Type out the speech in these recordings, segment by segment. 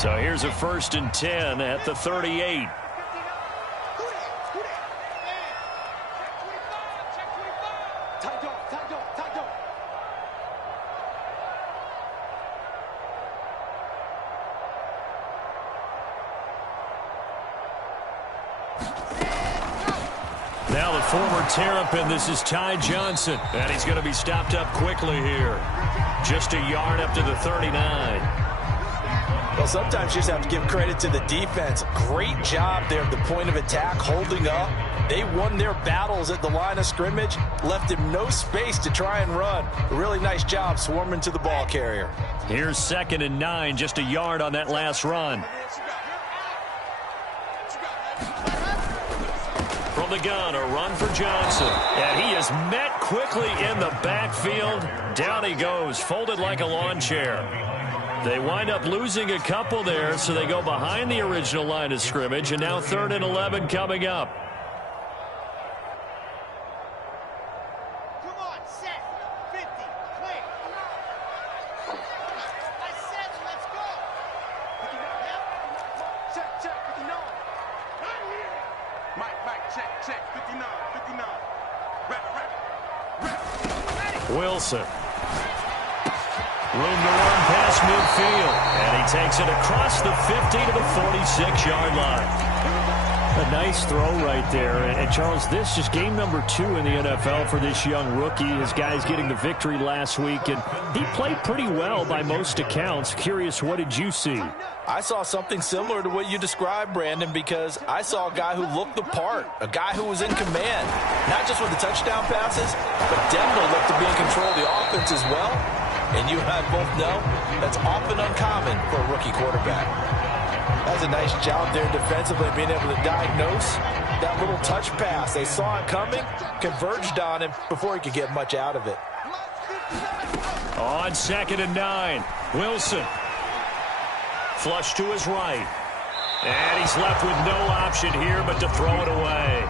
So here's a 1st and 10 at the 38. Now the former Terrapin, this is Ty Johnson. And he's going to be stopped up quickly here. Just a yard up to the 39. Well, sometimes you just have to give credit to the defense. Great job there at the point of attack, holding up. They won their battles at the line of scrimmage, left him no space to try and run. A really nice job swarming to the ball carrier. Here's 2nd and 9, just a yard on that last run. From the gun, a run for Johnson. And he is met quickly in the backfield. Down he goes, folded like a lawn chair. They wind up losing a couple there, so they go behind the original line of scrimmage, and now 3rd and 11 coming up. Come on, set, 50, quick. I said, let's go. 59, check, 59. Right here. Mike, check, 59. Rep. Wilson. Room to run past midfield. And he takes it across the 50 to the 46-yard line. A nice throw right there. And Charles, this is game number 2 in the NFL for this young rookie. His guys getting the victory last week. And he played pretty well by most accounts. Curious, what did you see? I saw something similar to what you described, Brandon, because I saw a guy who looked the part, a guy who was in command, not just with the touchdown passes, but definitely looked to be in control of the offense as well. And you and I both know that's often uncommon for a rookie quarterback. That was a nice job there defensively, being able to diagnose that little touch pass. They saw it coming, converged on him before he could get much out of it. On 2nd and 9, Wilson. Flush to his right. And he's left with no option here but to throw it away.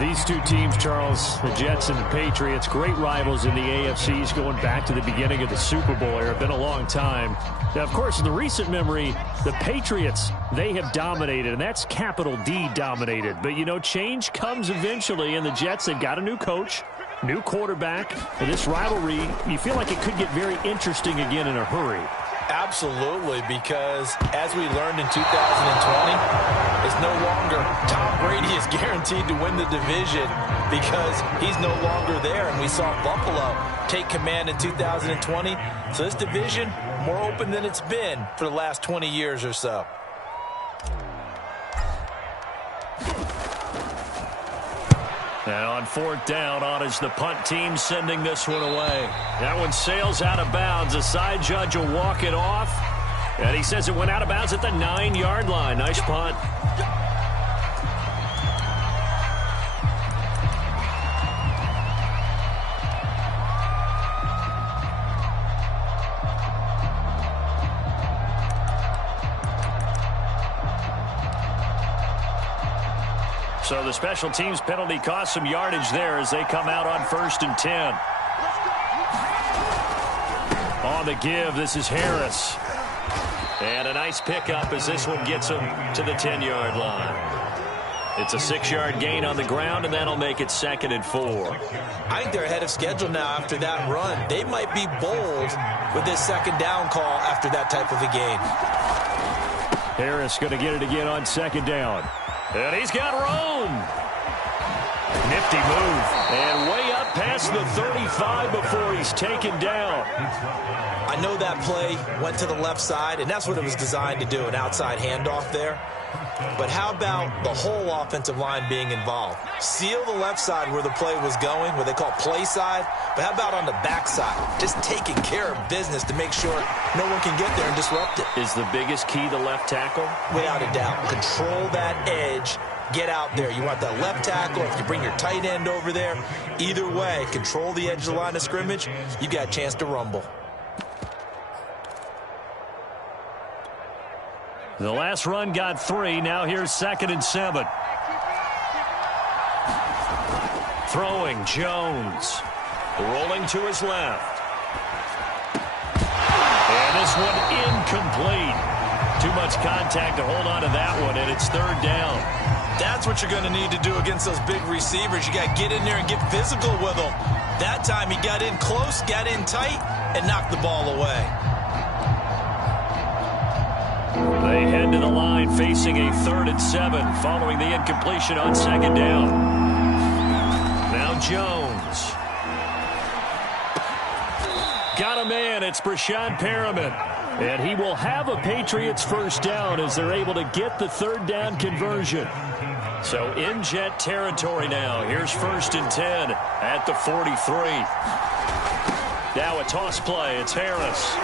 These two teams, Charles, the Jets and the Patriots, great rivals in the AFCs going back to the beginning of the Super Bowl era. Been a long time. Now, of course, in the recent memory, the Patriots, they have dominated, and that's capital D dominated. But, you know, change comes eventually, and the Jets, they've got a new coach, new quarterback. And this rivalry, you feel like it could get very interesting again in a hurry. Absolutely, because as we learned in 2020, it's no longer Tom Brady is guaranteed to win the division because he's no longer there. And we saw Buffalo take command in 2020. So this division, more open than it's been for the last 20 years or so. And on 4th down, on is the punt team sending this one away. That one sails out of bounds. A side judge will walk it off. And he says it went out of bounds at the 9-yard line. Nice punt. So the special teams penalty cost some yardage there as they come out on 1st and 10. On the give, this is Harris. And a nice pickup as this one gets him to the 10-yard line. It's a 6-yard gain on the ground, and that'll make it 2nd and 4. I think they're ahead of schedule now after that run. They might be bold with this 2nd down call after that type of a gain. Harris going to get it again on 2nd down. And he's got room. Nifty move. And way up past the 35 before he's taken down. I know that play went to the left side, and that's what it was designed to do, an outside handoff there. But how about the whole offensive line being involved? Seal the left side where the play was going, where they call play side. But how about on the back side? Just taking care of business to make sure no one can get there and disrupt it. Is the biggest key the left tackle? Without a doubt. Control that edge. Get out there. You want that left tackle. If you bring your tight end over there, either way, control the edge of the line of scrimmage, you got a chance to rumble. The last run got 3. Now here's 2nd and 7. Throwing, Jones. Rolling to his left. And this one incomplete. Too much contact to hold on to that one, and it's third down. That's what you're going to need to do against those big receivers. You got to get in there and get physical with them. That time he got in close, got in tight, and knocked the ball away. They head to the line facing a 3rd and 7 following the incompletion on 2nd down. Now Jones. Got a man. It's Brashad Perriman. And he will have a Patriots first down as they're able to get the 3rd down conversion. So in Jet territory now. Here's 1st and 10 at the 43. Now a toss play. It's Harris.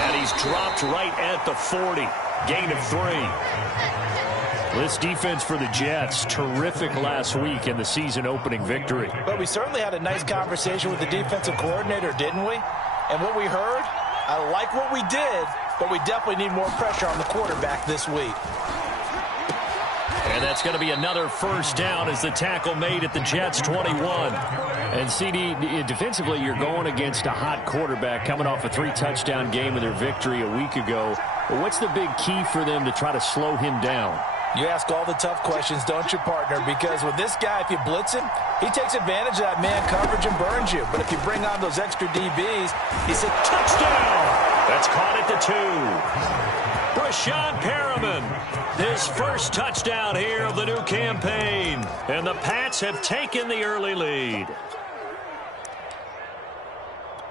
And he's dropped right at the 40. Gain of 3. This defense for the Jets, terrific last week in the season-opening victory. But we certainly had a nice conversation with the defensive coordinator, didn't we? And what we heard, I like what we did, but we definitely need more pressure on the quarterback this week. And that's going to be another first down as the tackle made at the Jets' 21. And CD, defensively, you're going against a hot quarterback coming off a 3-touchdown game with their victory a week ago. But what's the big key for them to try to slow him down? You ask all the tough questions, don't you, partner? Because with this guy, if you blitz him, he takes advantage of that man coverage and burns you. But if you bring on those extra DBs, he's a touchdown. That's caught at the 2. Brashad Perriman, his first touchdown here of the new campaign. And the Pats have taken the early lead.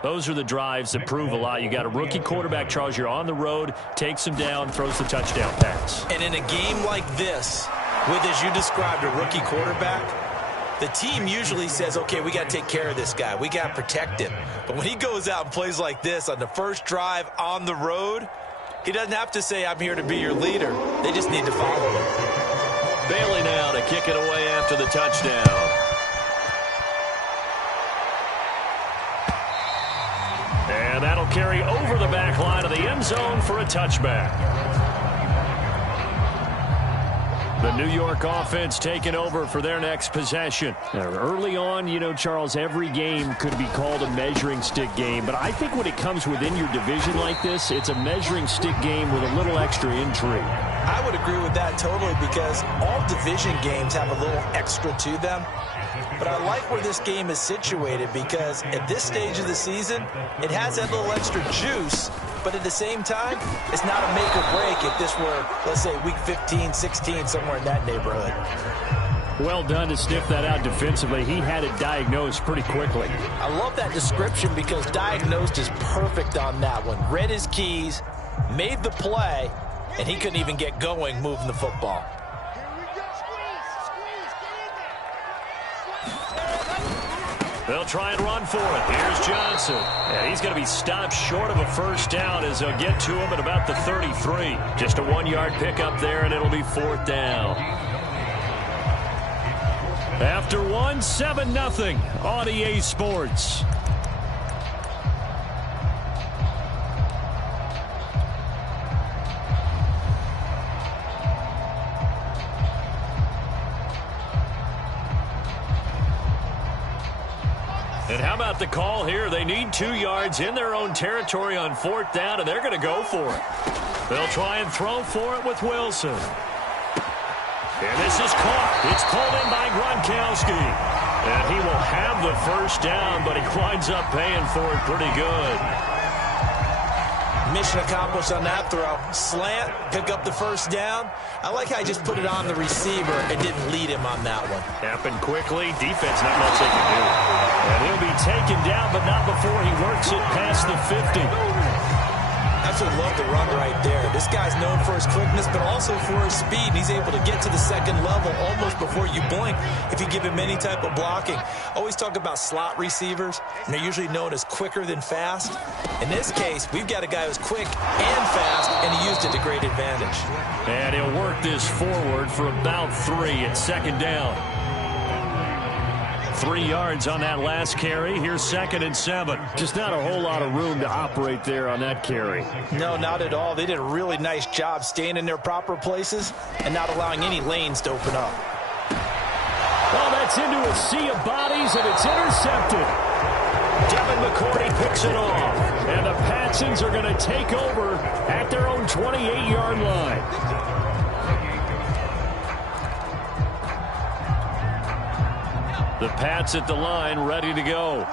Those are the drives that prove a lot. You got a rookie quarterback, Charles. You're on the road, takes him down, throws the touchdown pass. And in a game like this, with, as you described, a rookie quarterback, the team usually says, okay, we got to take care of this guy. We got to protect him. But when he goes out and plays like this on the first drive on the road, he doesn't have to say, I'm here to be your leader. They just need to follow him. Bailey now to kick it away after the touchdown. And that'll carry over the back line of the end zone for a touchback. The New York offense taking over for their next possession. Now, early on, you know, Charles, every game could be called a measuring stick game. But I think when it comes within your division like this, it's a measuring stick game with a little extra intrigue. I would agree with that totally because all division games have a little extra to them. But I like where this game is situated because at this stage of the season, it has that little extra juice. But at the same time, it's not a make or break if this were, let's say, week 15, 16, somewhere in that neighborhood. Well done to sniff that out defensively. He had it diagnosed pretty quickly. I love that description because diagnosed is perfect on that one. Read his keys, made the play, and he couldn't even get going moving the football. They'll try and run for it. Here's Johnson. And he's going to be stopped short of a first down as they'll get to him at about the 33. Just a 1-yard pickup there, and it'll be 4th down. After 7-0 on EA Sports. And how about the call here? They need 2 yards in their own territory on 4th down, and they're going to go for it. They'll try and throw for it with Wilson. And this is caught. It's called in by Gronkowski. And he will have the first down, but he winds up paying for it pretty good. Mission accomplished on that throw. Slant, pick up the first down. I like how he just put it on the receiver and didn't lead him on that one. Happened quickly. Defense, not much they can do. And he'll be taken down, but not before he works it past the 50. Absolutely love the run right there. This guy's known for his quickness, but also for his speed. He's able to get to the second level almost before you blink if you give him any type of blocking. Always talk about slot receivers, and they're usually known as quicker than fast. In this case, we've got a guy who's quick and fast, and he used it to great advantage. And he'll work this forward for about 3 at 2nd down. 3 yards on that last carry. Here's 2nd and 7. Just not a whole lot of room to operate there on that carry. No, not at all. They did a really nice job staying in their proper places and not allowing any lanes to open up. Well, that's into a sea of bodies, and it's intercepted. Devin McCourty picks it off. And the Patsons are going to take over at their own 28-yard line. The Pats at the line, ready to go.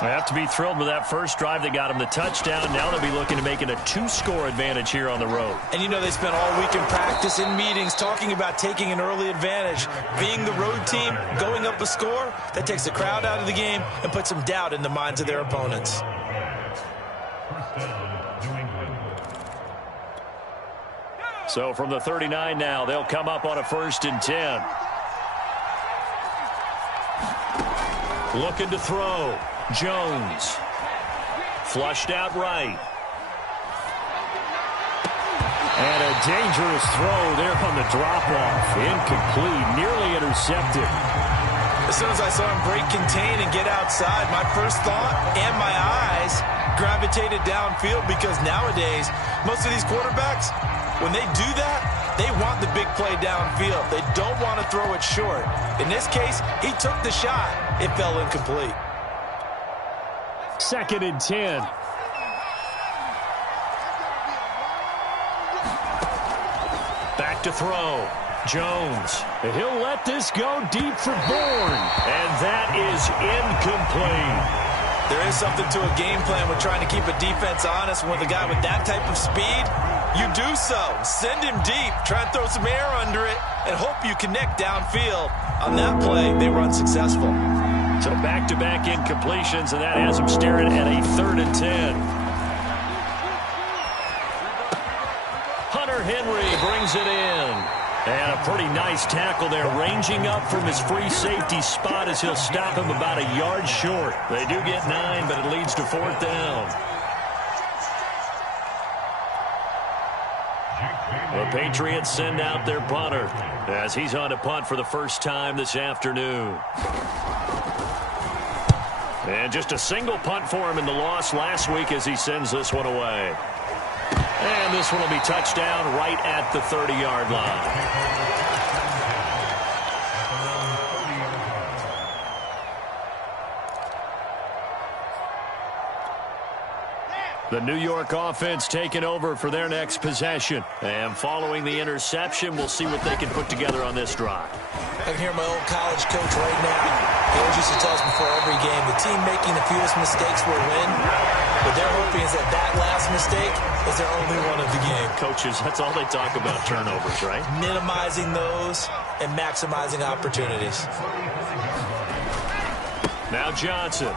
I have to be thrilled with that first drive that got them the touchdown. Now they'll be looking to make it a 2-score advantage here on the road. And you know they spent all week in practice, in meetings, talking about taking an early advantage. Being the road team, going up a score, that takes the crowd out of the game and puts some doubt in the minds of their opponents. So from the 39 now, they'll come up on a 1st and 10. Looking to throw. Jones. Flushed out right. And a dangerous throw there on the drop-off. Incomplete. Nearly intercepted. As soon as I saw him break contain and get outside, my first thought and my eyes gravitated downfield, because nowadays, most of these quarterbacks, when they do that, they want the big play downfield. They don't want to throw it short. In this case, he took the shot. It fell incomplete. 2nd and 10. Back to throw. Jones. He'll let this go deep for Bourne. And that is incomplete. There is something to a game plan with trying to keep a defense honest. With a guy with that type of speed, you do so. Send him deep. Try and throw some air under it and hope you connect downfield. On that play, they were unsuccessful. So back-to-back incompletions, and that has them staring at a 3rd and 10. Hunter Henry brings it in. And a pretty nice tackle there, ranging up from his free safety spot as he'll stop him about a yard short. They do get 9, but it leads to 4th down. The Patriots send out their punter as he's on to punt for the first time this afternoon. And just a single punt for him in the loss last week as he sends this one away. And this one will be touchdown right at the 30-yard line. The New York offense taking over for their next possession. And following the interception, we'll see what they can put together on this drive. I can hear my old college coach right now. He always used to tell us before every game, the team making the fewest mistakes will win. What they're hoping is that last mistake is their only one of the game. Coaches, that's all they talk about, turnovers, right? Minimizing those and maximizing opportunities. Now Johnson.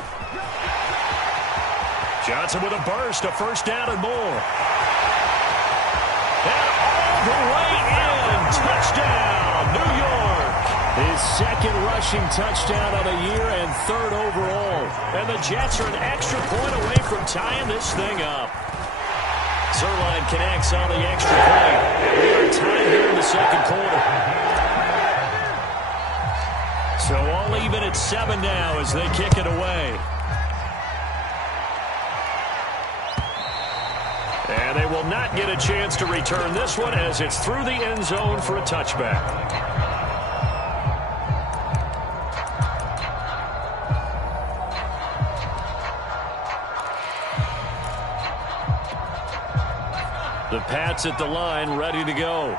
Johnson with a burst, a 1st down and more. And all the way in. Touchdown, New York. His 2nd rushing touchdown of the year and 3rd overall. And the Jets are an extra point away from tying this thing up. Zerline connects on the extra point. And we are tied here in the 2nd quarter. So all even at 7 now as they kick it away. And they will not get a chance to return this one as it's through the end zone for a touchback. The Pats at the line, ready to go.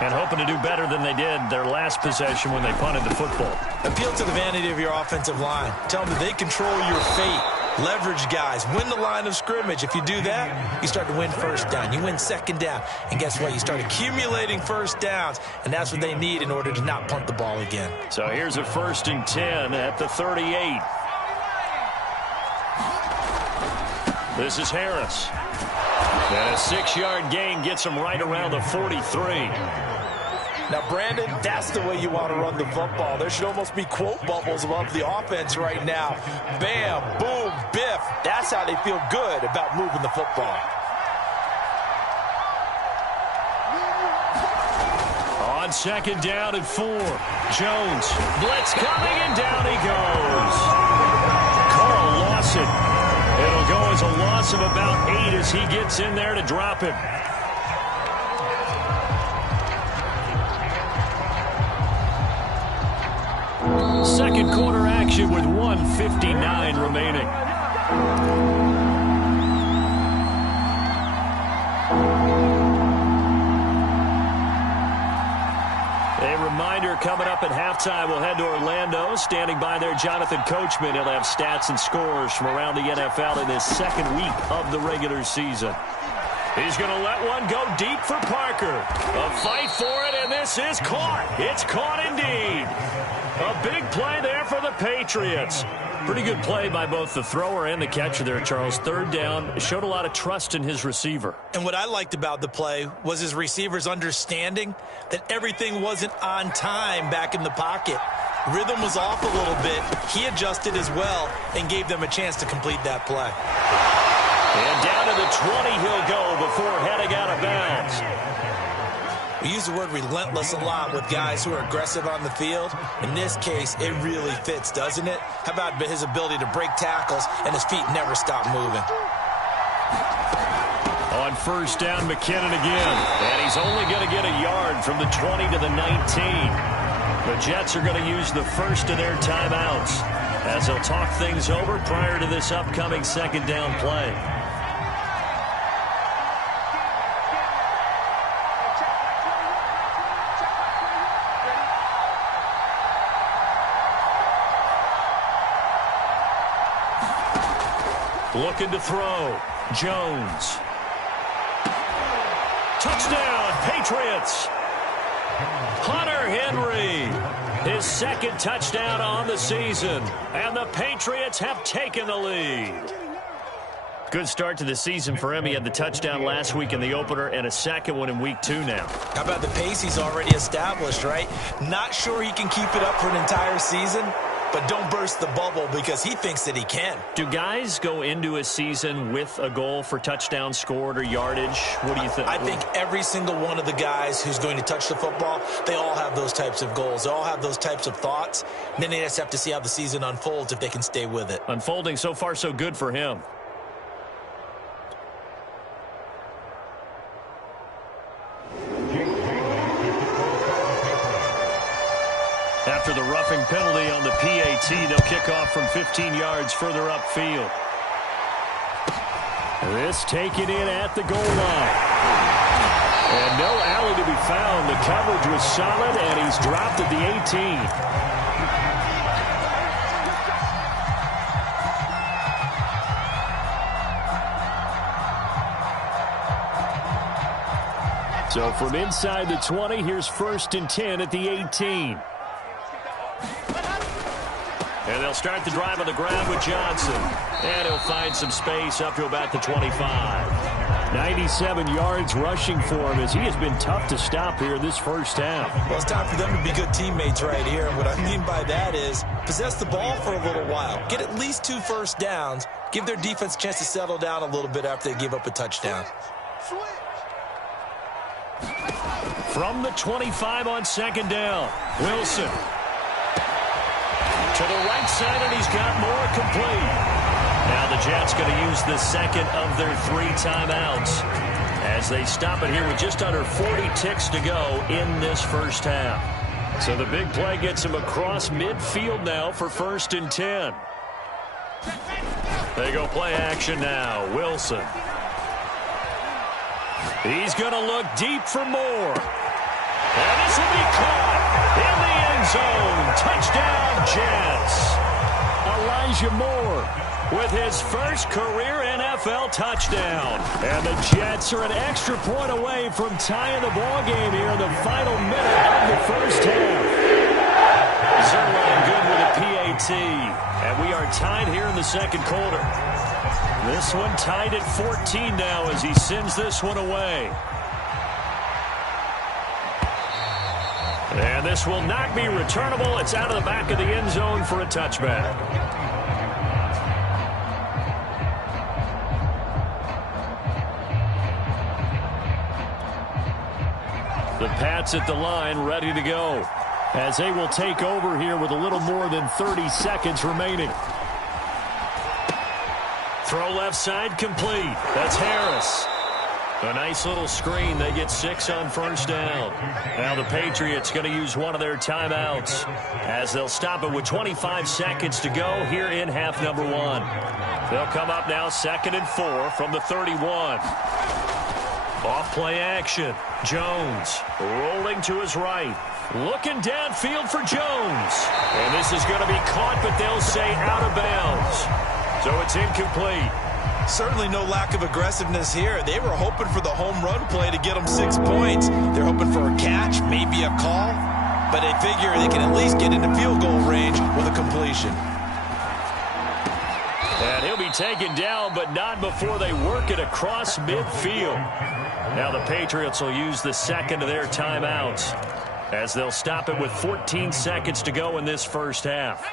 And hoping to do better than they did their last possession when they punted the football. Appeal to the vanity of your offensive line. Tell them that they control your fate. Leverage guys. Win the line of scrimmage. If you do that, you start to win 1st down. You win 2nd down. And guess what? You start accumulating 1st downs. And that's what they need in order to not punt the ball again. So here's a 1st and 10 at the 38. This is Harris. And a 6-yard gain gets him right around the 43. Now, Brandon, that's the way you want to run the football. There should almost be quote bubbles above the offense right now. Bam, boom, biff. That's how they feel good about moving the football. On 2nd down and 4. Jones. Blitz coming, and down he goes. Carl Lawson. It'll go as a loss of about 8 as he gets in there to drop him. Second quarter action with 1:59 remaining. Coming up at halftime, we'll head to Orlando. Standing by there, Jonathan Coachman. He'll have stats and scores from around the NFL in this second week of the regular season. He's going to let one go deep for Parker. A fight for it, and this is caught. It's caught indeed. A big play there for the Patriots. Pretty good play by both the thrower and the catcher there, Charles. Third down, showed a lot of trust in his receiver. And what I liked about the play was his receiver's understanding that everything wasn't on time back in the pocket. Rhythm was off a little bit. He adjusted as well and gave them a chance to complete that play. And down to the 20 he'll go before heading out of bounds. We use the word relentless a lot with guys who are aggressive on the field. In this case, it really fits, doesn't it? How about his ability to break tackles and his feet never stop moving? On first down, McKinnon again. And he's only going to get a yard from the 20 to the 19. The Jets are going to use the first of their timeouts as they'll talk things over prior to this upcoming second down play. Looking to throw. Jones. Touchdown, Patriots. Hunter Henry. His second touchdown on the season. And the Patriots have taken the lead. Good start to the season for him. He had the touchdown last week in the opener and a second one in week 2 now. How about the pace he's already established, right? Not sure he can keep it up for an entire season, but don't burst the bubble because he thinks that he can. Do guys go into a season with a goal for touchdown scored or yardage? What do you think? I think every single one of the guys who's going to touch the football, they all have those types of goals. They all have those types of thoughts. And then they just have to see how the season unfolds if they can stay with it. Unfolding so far so good for him. After the roughing penalty on the PAT, they'll kick off from 15 yards further upfield. This taken in at the goal line. And no alley to be found. The coverage was solid, and he's dropped at the 18. So from inside the 20, here's 1st and 10 at the 18. And they'll start the drive on the ground with Johnson. And he'll find some space up to about the 25. 97 yards rushing for him as he has been tough to stop here this first half. Well, it's time for them to be good teammates right here. And what I mean by that is possess the ball for a little while. Get at least 2 first downs. Give their defense a chance to settle down a little bit after they give up a touchdown. From the 25 on second down, Wilson. To the right side, and he's got more complete. Now the Jets going to use the second of their 3 timeouts as they stop it here with just under 40 ticks to go in this first half. So the big play gets him across midfield now for 1st and 10. They go play action now. Wilson. He's going to look deep for more. And this will be caught in the end zone. Touchdown, Jets. Elijah Moore with his first career NFL touchdown. And the Jets are an extra point away from tying the ball game here in the final minute of the first half. Zerline good with a PAT. And we are tied here in the second quarter. This one tied at 14 now as he sends this one away. And this will not be returnable. It's out of the back of the end zone for a touchback. The Pats at the line ready to go as they will take over here with a little more than 30 seconds remaining. Throw left side complete. That's Harris. A nice little screen. They get 6 on first down. Now the Patriots going to use one of their timeouts as they'll stop it with 25 seconds to go here in half number 1. They'll come up now 2nd and 4 from the 31. Off play action. Jones rolling to his right. Looking downfield for Jones. And this is going to be caught, but they'll say out of bounds. So it's incomplete. Certainly no lack of aggressiveness here. They were hoping for the home run play to get them 6 points. They're hoping for a catch, maybe a call, but they figure they can at least get into field goal range with a completion. And he'll be taken down, but not before they work it across midfield. Now the Patriots will use the second of their timeouts as they'll stop it with 14 seconds to go in this first half.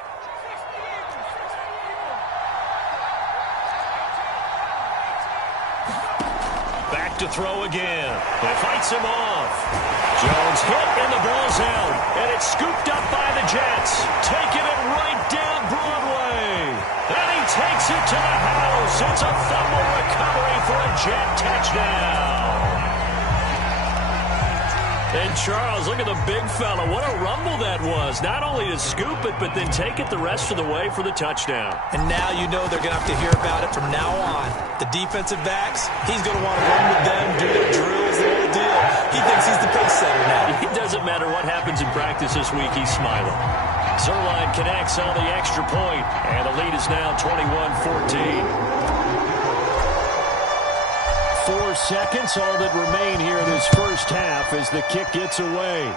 To throw again. He fights him off. Jones hit and the ball's out. And it's scooped up by the Jets. Taking it right down Broadway. And he takes it to the house. It's a fumble recovery for a Jet touchdown. And Charles, look at the big fella. What a rumble that was. Not only to scoop it, but then take it the rest of the way for the touchdown. And now you know they're going to have to hear about it from now on. The defensive backs, he's going to want to run with them, do their drills, the whole deal. He thinks he's the pace setter now. It doesn't matter what happens in practice this week, he's smiling. Zerline connects on the extra point, and the lead is now 21-14. 4 seconds, all that remain here in this first half as the kick gets away.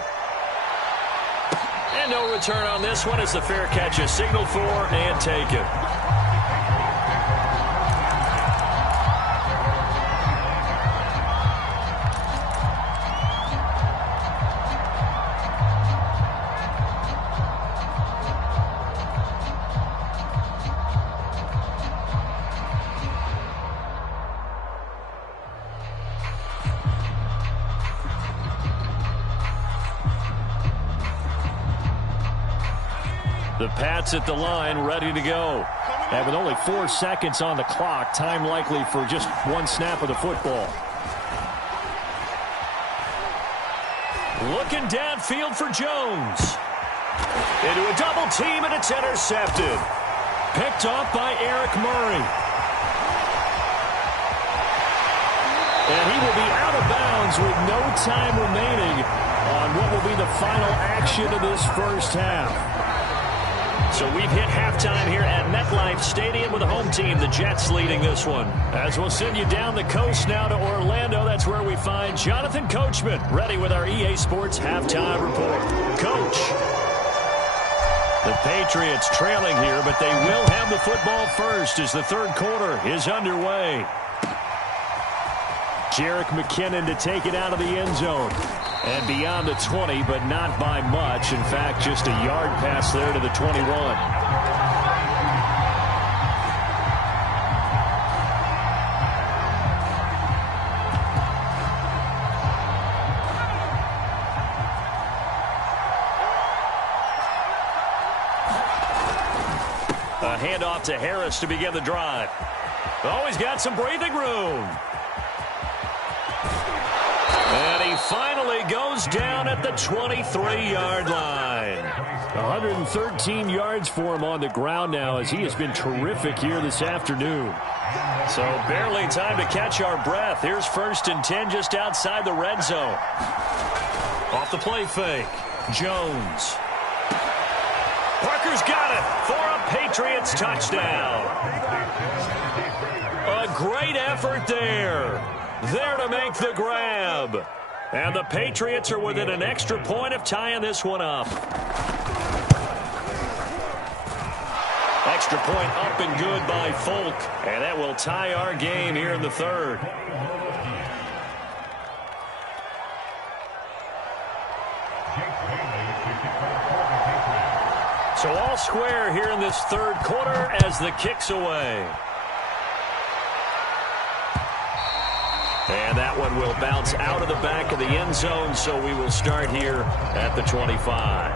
And no return on this one as the fair catch is signaled for and taken. The Pats at the line, ready to go. And with only 4 seconds on the clock, time likely for just one snap of the football. Looking downfield for Jones. Into a double team, and it's intercepted. Picked off by Eric Murray. And he will be out of bounds with no time remaining on what will be the final action of this first half. So we've hit halftime here at MetLife Stadium with the home team, the Jets, leading this one. As we'll send you down the coast now to Orlando, that's where we find Jonathan Coachman, ready with our EA Sports halftime report. Coach. The Patriots trailing here, but they will have the football first as the third quarter is underway. Jerick McKinnon to take it out of the end zone. And beyond the 20, but not by much. In fact, just a yard pass there to the 21. A handoff to Harris to begin the drive. Oh, he's got some breathing room. And he finally goes down at the 23-yard line. 113 yards for him on the ground now as he has been terrific here this afternoon. So barely time to catch our breath. Here's 1st and 10 just outside the red zone. Off the play fake. Jones. Parker's got it for a Patriots touchdown. A great effort there. There to make the grab. And the Patriots are within an extra point of tying this one up. Extra point up and good by Folk. And that will tie our game here in the third. So all square here in this third quarter as the kick's away. And that one will bounce out of the back of the end zone, so we will start here at the 25.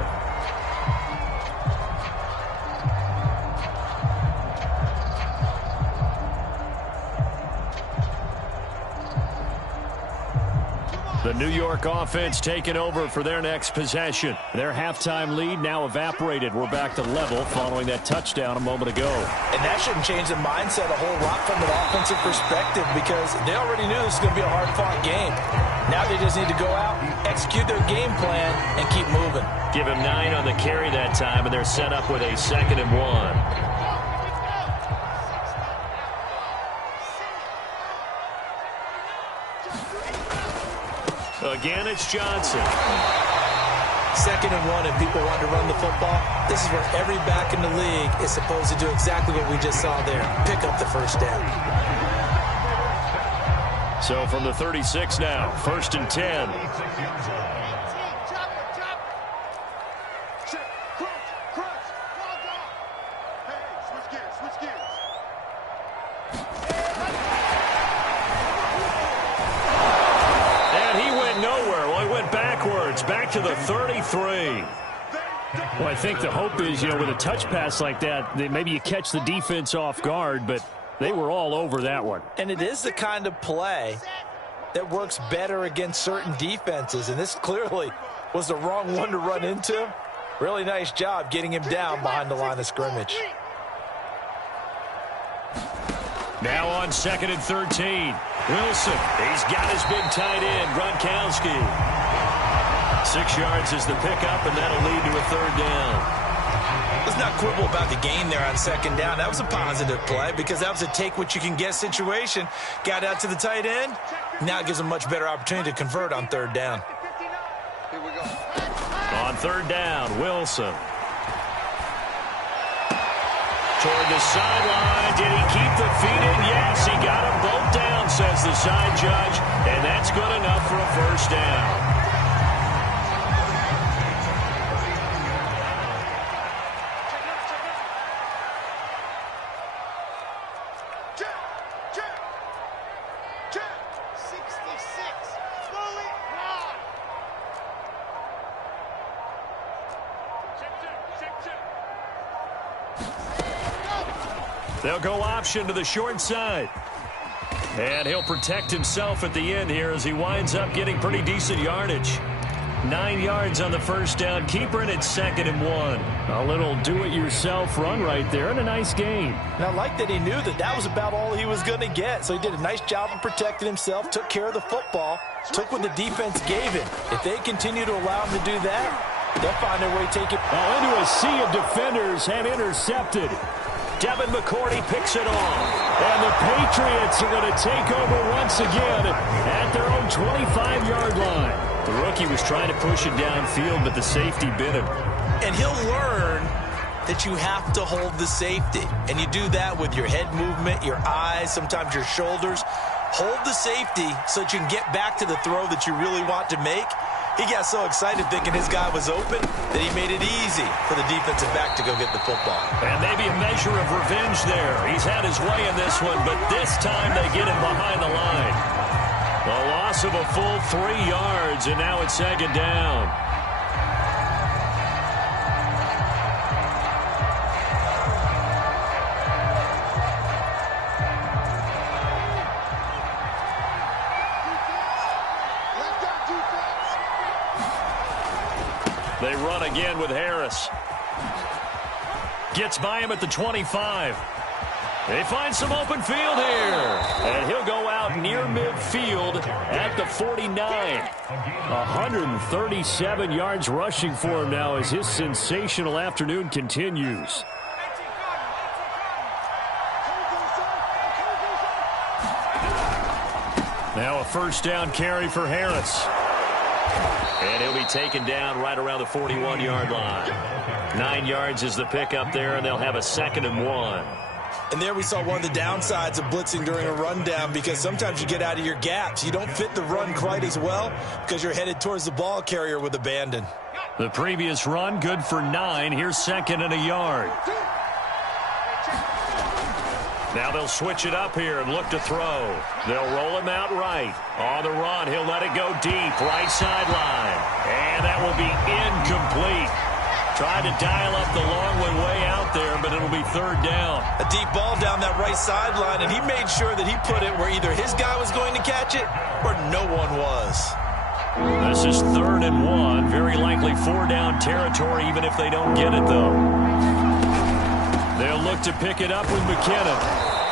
The New York offense taking over for their next possession. Their halftime lead now evaporated. We're back to level following that touchdown a moment ago. And that shouldn't change the mindset a whole lot from an offensive perspective because they already knew this was going to be a hard-fought game. Now they just need to go out, execute their game plan, and keep moving. Give him 9 on the carry that time, and they're set up with a 2nd and 1. Again, it's Johnson. 2nd and 1, and people want to run the football. This is where every back in the league is supposed to do exactly what we just saw there. Pick up the first down. So from the 36 now, 1st and 10. Back to the 33. Well, I think the hope is, with a touch pass like that maybe you catch the defense off guard, but they were all over that one. And it is the kind of play that works better against certain defenses, and this clearly was the wrong one to run into. Really nice job getting him down behind the line of scrimmage. Now on 2nd and 13. Wilson, he's got his big tight end, Gronkowski. 6 yards is the pickup, and that'll lead to a 3rd down. Let's not quibble about the gain there on 2nd down. That was a positive play because that was a take-what-you-can-get situation. Got out to the tight end. Now it gives a much better opportunity to convert on 3rd down. On 3rd down, Wilson. Toward the sideline. Did he keep the feet in? Yes, he got them both down, says the side judge, and that's good enough for a 1st down. They'll go option to the short side. And he'll protect himself at the end here as he winds up getting pretty decent yardage. 9 yards on the 1st down. Keeper, and it's 2nd and 1. A little do-it-yourself run right there and a nice gain. And I like that he knew that that was about all he was going to get. So he did a nice job of protecting himself, took care of the football, took what the defense gave him. If they continue to allow him to do that, they'll find their way to take it. Into a sea of defenders and intercepted. Devin McCourty picks it off. And the Patriots are going to take over once again at their own 25-yard line. The rookie was trying to push it downfield, but the safety bit him. And he'll learn that you have to hold the safety. And you do that with your head movement, your eyes, sometimes your shoulders. Hold the safety so that you can get back to the throw that you really want to make. He got so excited thinking his guy was open that he made it easy for the defensive back to go get the football. And maybe a measure of revenge there. He's had his way in this one, but this time they get him behind the line. A loss of a full 3 yards, and now it's 2nd down. They run again with Harris. Gets by him at the 25. They find some open field here. And he'll go out near midfield at the 49. 137 yards rushing for him now as his sensational afternoon continues. Now a 1st down carry for Harris. And he'll be taken down right around the 41-yard line. 9 yards is the pickup there, and they'll have a 2nd and 1. And there we saw one of the downsides of blitzing during a rundown because sometimes you get out of your gaps. You don't fit the run quite as well because you're headed towards the ball carrier with abandon. The previous run, good for 9. Here's 2nd and a yard. Now they'll switch it up here and look to throw. They'll roll him out right. On the run, he'll let it go deep, right sideline. And that will be incomplete. Tried to dial up the long one way out there, but it'll be 3rd down. A deep ball down that right sideline, and he made sure that he put it where either his guy was going to catch it or no one was. This is 3rd and 1. Very likely 4-down territory, even if they don't get it, though. They'll look to pick it up with McKinnon.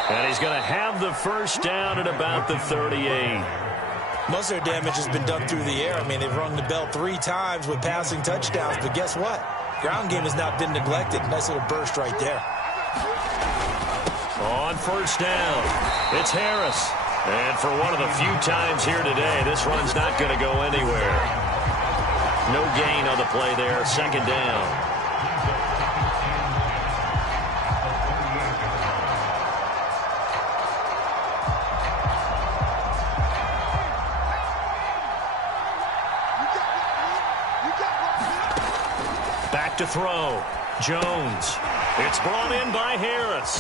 And he's going to have the first down at about the 38. Most of their damage has been done through the air. I mean, they've rung the bell 3 times with passing touchdowns, but guess what? Ground game has not been neglected. Nice little burst right there. On first down, it's Harris. And for one of the few times here today, this run's not going to go anywhere. No gain on the play there, 2nd down. Back to throw. Jones. It's brought in by Harris.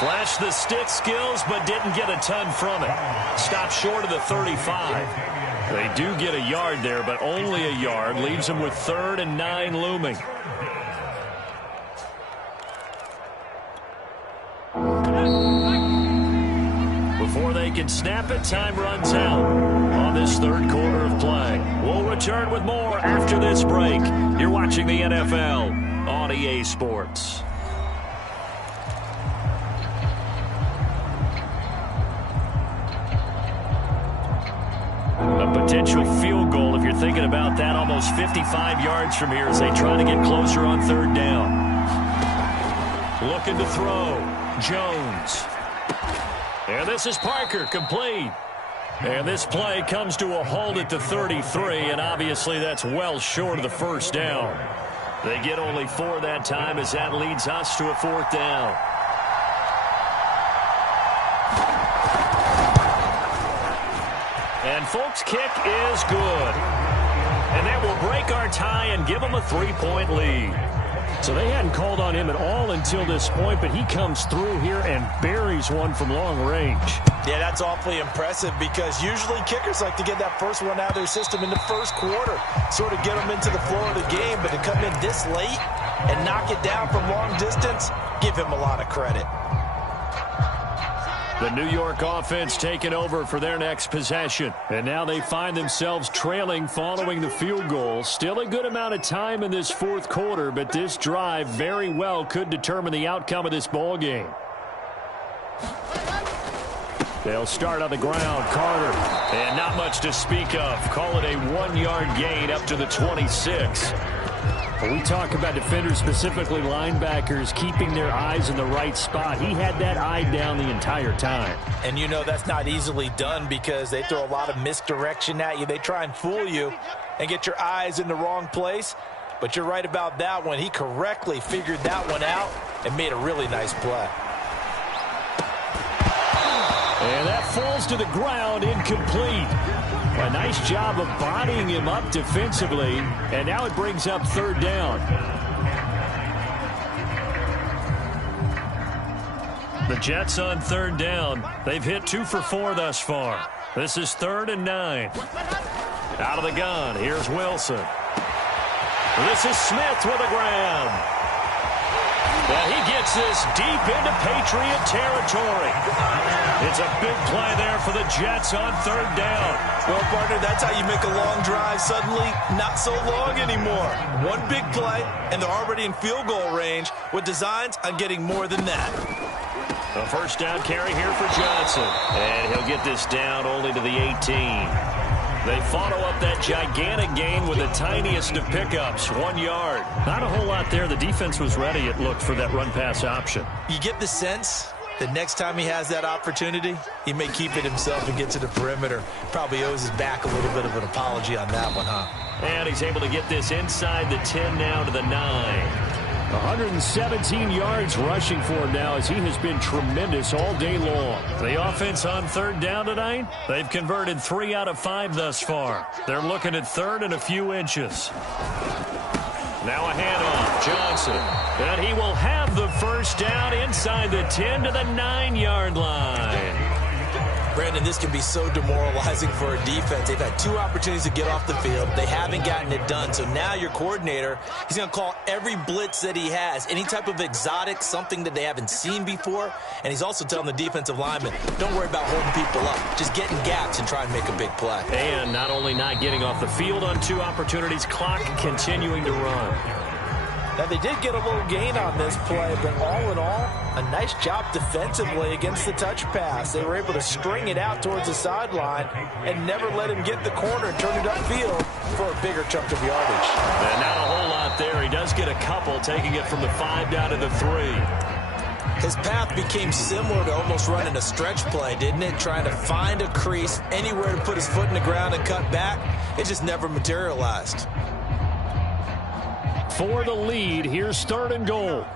Flashed the stick skills, but didn't get a ton from it. Stopped short of the 35. They do get a yard there, but only a yard. Leaves them with 3rd and 9 looming. Before they can snap it, time runs out on this 3rd quarter of play. We'll return with more after this break. You're watching the NFL on EA Sports. A potential field goal, if you're thinking about that, almost 55 yards from here as they try to get closer on 3rd down. Looking to throw. Jones. And this is Parker, complete. And this play comes to a halt at the 33, and obviously that's well short of the first down. They get only 4 that time as that leads us to a 4th down. And folks, kick is good. And that will break our tie and give them a 3-point lead. So they hadn't called on him at all until this point, but he comes through here and buries one from long range. Yeah, that's awfully impressive because usually kickers like to get that first one out of their system in the first quarter, sort of get them into the flow of the game, but to come in this late and knock it down from long distance, give him a lot of credit. The New York offense taking over for their next possession. And now they find themselves trailing following the field goal. Still a good amount of time in this 4th quarter, but this drive very well could determine the outcome of this ball game. They'll start on the ground. Carter. And not much to speak of. Call it a 1-yard gain up to the 26. When we talk about defenders, specifically linebackers, keeping their eyes in the right spot, he had that eye down the entire time. And you know that's not easily done because they throw a lot of misdirection at you. They try and fool you and get your eyes in the wrong place. But you're right about that one. He correctly figured that one out and made a really nice play. And that falls to the ground, incomplete. A nice job of bodying him up defensively, and now it brings up 3rd down. The Jets on 3rd down. They've hit 2 for 4 thus far. This is 3rd and 9. Out of the gun, here's Wilson. This is Smith with a grab. And he gets this deep into Patriot territory. It's a big play there for the Jets on 3rd down. Well, partner, that's how you make a long drive suddenly not so long anymore. One big play, and they're already in field goal range with designs on getting more than that. A first down carry here for Johnson. And he'll get this down only to the 18. They follow up that gigantic gain with the tiniest of pickups, 1 yard. Not a whole lot there. The defense was ready, it looked, for that run-pass option. You get the sense that next time he has that opportunity, he may keep it himself and get to the perimeter. Probably owes his back a little bit of an apology on that one, huh? And he's able to get this inside the 10 now to the 9. 117 yards rushing for him now as he has been tremendous all day long. The offense on 3rd down tonight, they've converted 3 out of 5 thus far. They're looking at 3rd and a few inches. Now a handoff, Johnson. And he will have the first down inside the 10 to the 9-yard line. Brandon, this can be so demoralizing for a defense. They've had 2 opportunities to get off the field. They haven't gotten it done. So now your coordinator, he's going to call every blitz that he has, any type of exotic, something that they haven't seen before. And he's also telling the defensive linemen, don't worry about holding people up. Just get in gaps and try and make a big play. And not only not getting off the field on 2 opportunities, clock continuing to run. Now, they did get a little gain on this play, but all in all, a nice job defensively against the touch pass. They were able to string it out towards the sideline and never let him get the corner and turn it upfield for a bigger chunk of yardage. And not a whole lot there. He does get a couple, taking it from the 5 down to the 3. His path became similar to almost running a stretch play, didn't it? Trying to find a crease, anywhere to put his foot in the ground and cut back. It just never materialized. For the lead, here's 3rd and goal.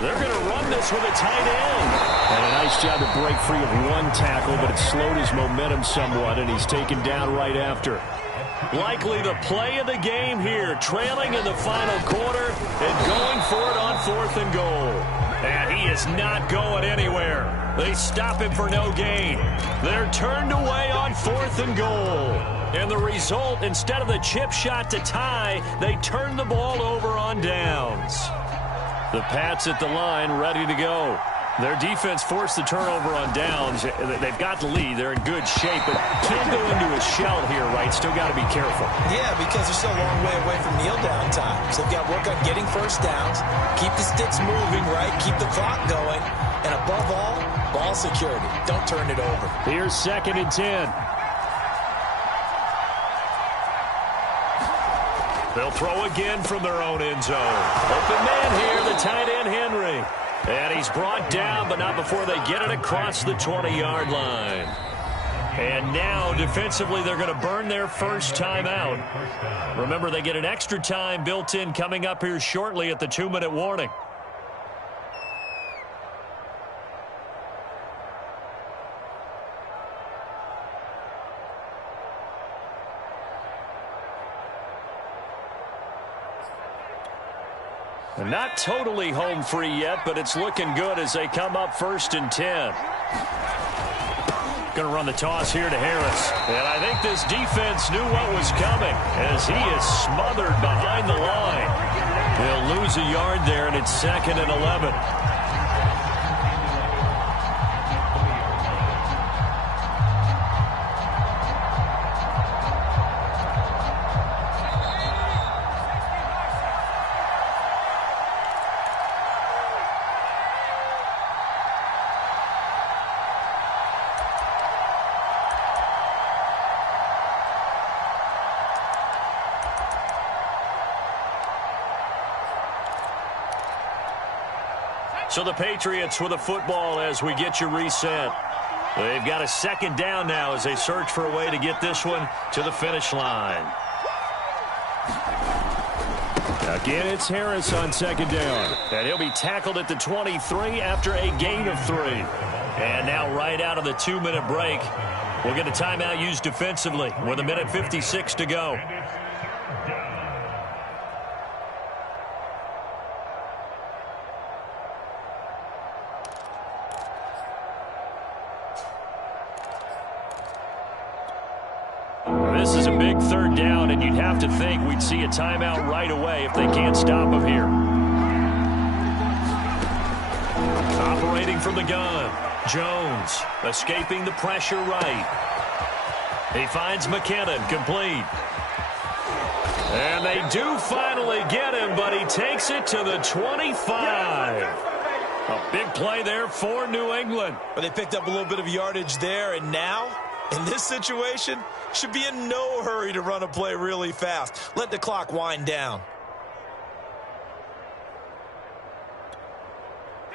They're going to run this with a tight end. And a nice job to break free of 1 tackle, but it slowed his momentum somewhat, and he's taken down right after. Likely the play of the game here, trailing in the final quarter and going for it on 4th and goal. And he is not going anywhere. They stop him for no gain. They're turned away on 4th and goal. And the result, instead of the chip shot to tie, they turn the ball over on downs. The Pats at the line, ready to go. Their defense forced the turnover on downs. They've got the lead. They're in good shape, but can't go into a shell here, right? Still got to be careful. Yeah, because they're still a long way away from kneel down time. So they've got to work on getting first downs, keep the sticks moving, right? Keep the clock going. And above all, ball security. Don't turn it over. Here's 2nd and 10. They'll throw again from their own end zone. Open man here, the tight end Henry. And he's brought down, but not before they get it across the 20-yard line. And now, defensively, they're going to burn their first time out. Remember, they get an extra time built in coming up here shortly at the 2-minute warning. Not totally home free yet, but it's looking good as they come up 1st and 10. Going to run the toss here to Harris. And I think this defense knew what was coming as he is smothered behind the line. They'll lose a yard there, and it's 2nd and 11. So the Patriots with a football as we get you reset. They've got a 2nd down now as they search for a way to get this one to the finish line. Again, it's Harris on 2nd down. And he'll be tackled at the 23 after a gain of 3. And now right out of the 2-minute break, we'll get a timeout used defensively with 1:56 to go. This is a big 3rd down, and you'd have to think we'd see a timeout right away if they can't stop him here. Operating from the gun, Jones escaping the pressure right. He finds McKinnon, complete. And they do finally get him, but he takes it to the 25. A big play there for New England. But they picked up a little bit of yardage there, and now, in this situation, should be in no hurry to run a play really fast. Let the clock wind down.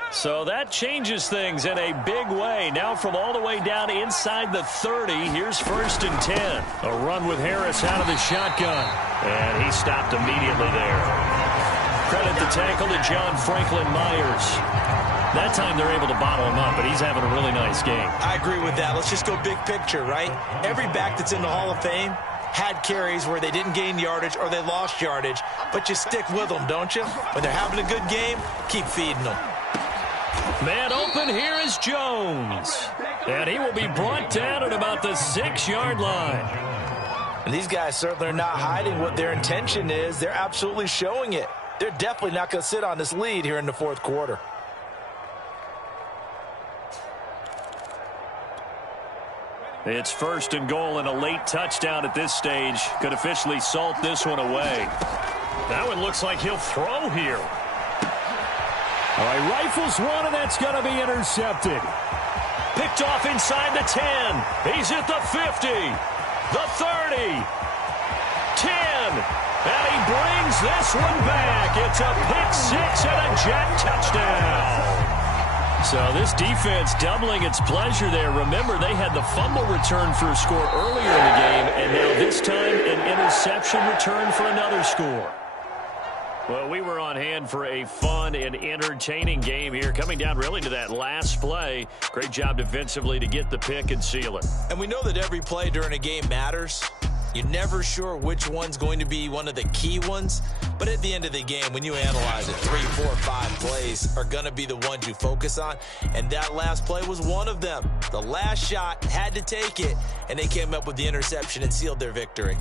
So that changes things in a big way. Now from all the way down inside the 30, here's 1st and 10. A run with Harris out of the shotgun. And he stopped immediately there. Credit the tackle to John Franklin Myers. That time they're able to bottle him up, but he's having a really nice game. I agree with that. Let's just go big picture, right? Every back that's in the Hall of Fame had carries where they didn't gain yardage or they lost yardage, but you stick with them, don't you? When they're having a good game, keep feeding them. Man open, here is Jones. And he will be brought down at about the 6-yard line. And these guys certainly are not hiding what their intention is. They're absolutely showing it. They're definitely not going to sit on this lead here in the fourth quarter. It's 1st and goal and a late touchdown at this stage. Could officially salt this one away. That one looks like he'll throw here. All right, rifles one, and that's going to be intercepted. Picked off inside the 10. He's at the 50, the 30, 10. And he brings this one back. It's a pick six and a Jet touchdown. So this defense doubling its pleasure there. Remember, they had the fumble return for a score earlier in the game, and now this time an interception return for another score. Well, we were on hand for a fun and entertaining game here, coming down really to that last play. Great job defensively to get the pick and seal it. And we know that every play during a game matters. You're never sure which one's going to be one of the key ones. But at the end of the game, when you analyze it, 3, 4, 5 plays are going to be the ones you focus on. And that last play was one of them. The last shot had to take it, and they came up with the interception and sealed their victory.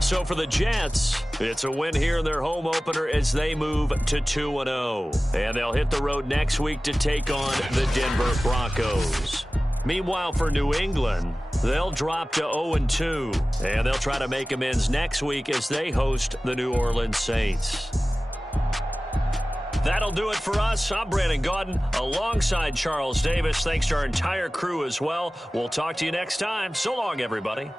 So for the Jets, it's a win here in their home opener as they move to 2-0. And they'll hit the road next week to take on the Denver Broncos. Meanwhile, for New England, they'll drop to 0-2. And they'll try to make amends next week as they host the New Orleans Saints. That'll do it for us. I'm Brandon Gaudin alongside Charles Davis. Thanks to our entire crew as well. We'll talk to you next time. So long, everybody.